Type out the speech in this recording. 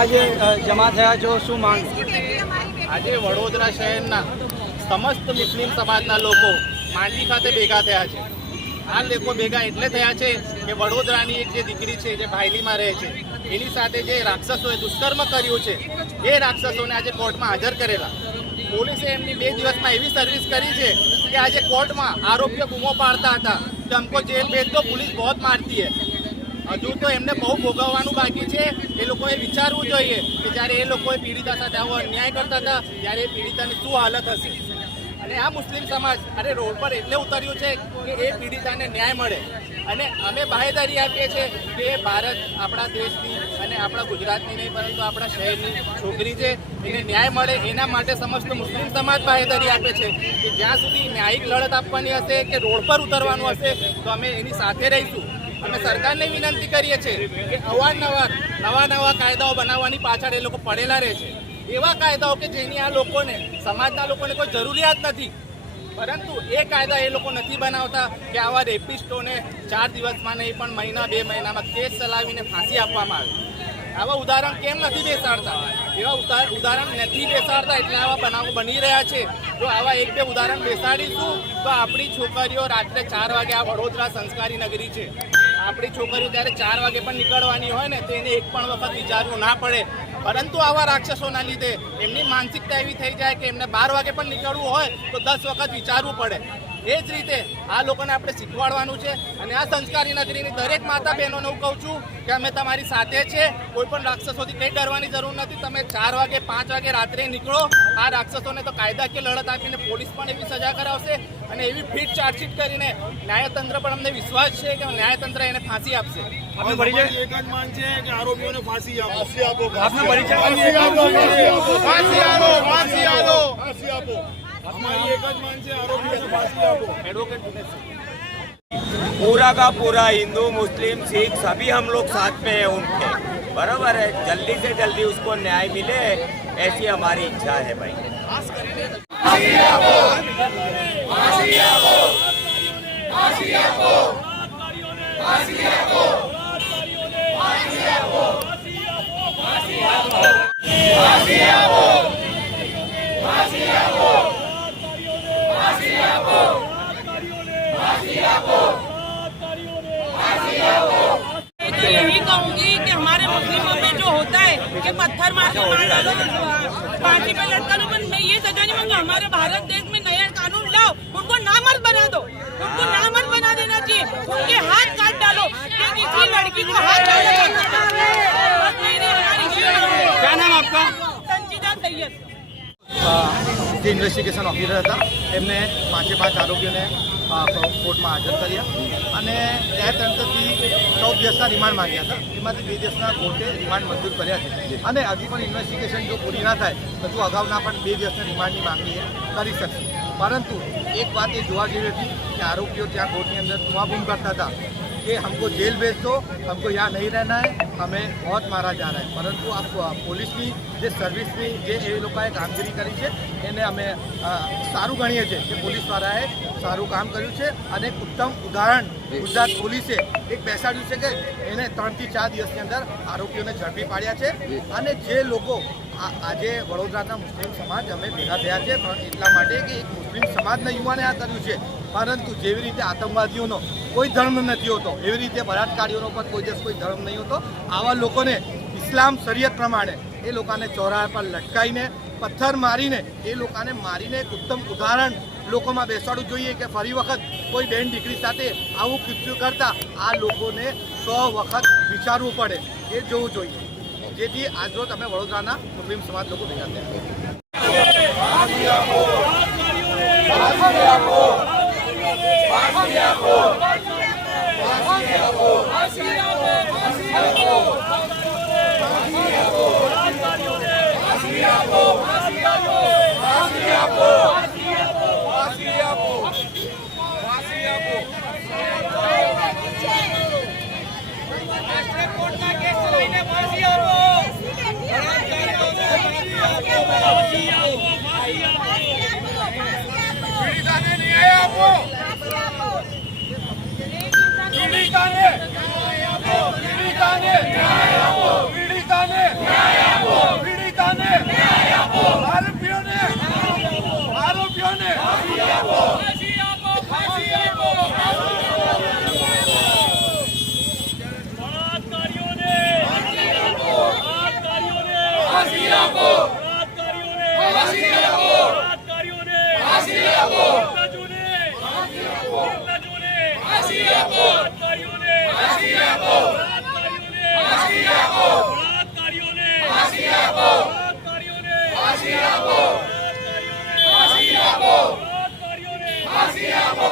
આજે જમા થયા છો, શું માંગ? આજે વડોદરા શહેરના સમસ્ત મુસ્લિમ સમાજના લોકો માંડવી ખાતે ભેગા થયા છે. આ લોકો ભેગા એટલે થયા છે કે વડોદરાની એક જે દીકરી છે જે ભાયલીમાં રહે છે એની સાથે જે રાક્ષસોએ દુષ્કર્મ કર્યું છે એ રાક્ષસોને આજે કોર્ટમાં હાજર કરેલા. પોલીસે એમની 2 દિવસમાં એવી સર્વિસ કરી છે કે આજે કોર્ટમાં આરોપીઓ બૂમો પાડતા હતા કે हमको જેલ ભેજ દો, पुलिस बहुत मारती है. હજુ તો એમને બહુ ભોગવવાનું બાકી છે. એ લોકોએ વિચારવું જોઈએ કે જ્યારે એ લોકોએ પીડિતા સાથે આવો અન્યાય કરતા હતા ત્યારે એ પીડિતાની શું હાલત હશે. અને આ મુસ્લિમ સમાજ અરે રોડ પર એટલે ઉતર્યું છે કે એ પીડિતાને ન્યાય મળે. અને અમે બાહેધરી આપીએ છીએ કે ભારત આપણા દેશની અને આપણા ગુજરાતની નહીં પરંતુ આપણા શહેરની છોકરી છે, એને ન્યાય મળે એના માટે સમસ્ત મુસ્લિમ સમાજ બાહેધરી આપે છે કે જ્યાં સુધી ન્યાયિક લડત આપવાની હશે કે રોડ પર ઉતરવાનું હશે તો અમે એની સાથે રહીશું. અમે સરકારને વિનંતી કરીએ છીએ કે અવારનવાર નવા કાયદાઓ બનાવવાની પાછળ એ લોકો પડેલા રહે છે. એવા કાયદાઓ કે જેની આ લોકોને સમાજના લોકોને કોઈ જરૂરિયાત નથી, પરંતુ એ કાયદા એ લોકો નથી બનાવતા કે આવા રેપિસ્ટોને 4 દિવસમાં નહીં પણ મહિના 2 મહિનામાં કેસ ચલાવીને ફાંસી આપવામાં આવે. આવા ઉદાહરણ કેમ નથી બેસાડતા? એવા ઉદાહરણ નથી બેસાડતા એટલે આવા બનાવો બની રહ્યા છે. જો આવા 1-2 ઉદાહરણ બેસાડીશું તો આપણી છોકરીઓ રાત્રે 4 વાગે, આ વડોદરા સંસ્કારી નગરી છે, આપણી છોકરીઓ ત્યારે 4 વાગે પણ નીકળવાની હોય ને તો એને એક પણ વખત વિચારવું ના પડે. પરંતુ આવા રાક્ષસોના લીધે એમની માનસિકતા એવી થઈ જાય કે એમને 12 વાગે પણ નીકળવું હોય તો 10 વખત વિચારવું પડે. એ જ રીતે આ લોકોને આપણે શીખવાડવાનું છે. અને આ સંસ્કારી નગરીની દરેક માતા બહેનોને હું કહું છું કે અમે તમારી સાથે છે. કોઈ પણ રાક્ષસોથી કંઈ ડરવાની જરૂર નથી. તમે 4 વાગે 5 વાગે રાત્રે નીકળો. આ રાક્ષસોને તો કાયદાકીય લડત આપીને પોલીસ પણ એવી સજા કરાવશે અને એવી ફિટ ચાર્જશીટ કરીને ન્યાયતંત્ર પણ અમને વિશ્વાસ છે કે ન્યાયતંત્ર એને ફાંસી આપશે. આપનો પરિચય? એક જ માંગ છે કે આરોપીઓને ફાંસી આપો. આપનો પરિચય? ફાંસી આપો. हमारी एक ज मांग है, आरोपियों को फांसी आपो. एडवोकेट पूरा का पूरा हिंदू मुस्लिम सिख सभी हम लोग साथ में हैं उनके, बराबर है. जल्दी से जल्दी उसको न्याय मिले ऐसी हमारी इच्छा है भाई. फांसी आपो. फांसी आपो. फांसी आपो. फांसी आपो. फांसी आपो. फांसी आपो. फांसी आपो. फांसी आपो. फांसी आपो. फांसी आपो. फांसी आपो. यही कहूंगी कि हमारे मुस्लिमों में जो होता है कि पत्थर मार के मार डालो, फांसी पे लटका लो, पर मैं ये सजा नहीं मांगूंगा. हमारे भारत देश में नया कानून लाओ, उनको नामर्द बना दो, उनको नामर्द बना देना चाहिए. उनके हाथ काट डालो कि किसी लड़की को हाथ डालो. क्या नाम आपका? संजीदा तैयब. જે ઇન્વેસ્ટિગેશન ઓફિસર હતા એમને 5 આરોપીઓને કોર્ટમાં હાજર કર્યા અને ન્યાયતંત્રથી 14 દિવસના રિમાન્ડ માંગ્યા હતા. એમાંથી 2 દિવસના કોર્ટે રિમાન્ડ મંજૂર કર્યા છે અને હજી પણ ઇન્વેસ્ટિગેશન જો પૂરી ના થાય તો જો અગાઉના પણ 2 દિવસના રિમાન્ડની માંગણી કરી શકશે. પરંતુ એક વાત એ જોવા જેવી હતી કે આરોપીઓ ત્યાં કોર્ટની અંદર બૂમાબૂમ કરતા હતા कि हमको जेल भेज दो, हमको यहाँ नहीं रहना है, हमें बहुत मारा जा रहा है. परंतु आप પોલીસની જે સર્વિસની જે એ લોકોએ કામગીરી કરી છે એને અમે સારું ગણીએ છીએ કે પોલીસવાળાએ સારું કામ કર્યું છે અને એક ઉત્તમ ઉદાહરણ ગુજરાત પોલીસે એક બેસાડ્યું છે કે એને 3 થી 4 દિવસની અંદર આરોપીઓને ઝડપી પાડ્યા છે. અને જે લોકો આજે વડોદરાના મુસ્લિમ સમાજ અમે ભેગા થયા છે પણ એટલા માટે કે એક મુસ્લિમ સમાજના યુવાને આ કર્યું છે. પરંતુ જેવી રીતે આતંકવાદીઓનો કોઈ ધર્મ નથી હોતો એવી રીતે બળાત્કારીઓનો પણ કોઈ દિવસ કોઈ ધર્મ નહીં હોતો. આવા લોકોને ઇસ્લામ શરિયત પ્રમાણે એ લોકોને ચોરાહા પર લટકાઈને પથ્થર મારીને એ લોકોને મારીને એક ઉત્તમ ઉદાહરણ લોકોમાં બેસાડવું જોઈએ કે ફરી વખત કોઈ બેન દીકરી સાથે આવું કૃત્ય કરતા આ લોકોને 100 વખત વિચારવું પડે એ જોવું જોઈએ. જેથી આજરોજ અમે વડોદરાના મુસ્લિમ સમાજ લોકો ભેગા न्याय आपो.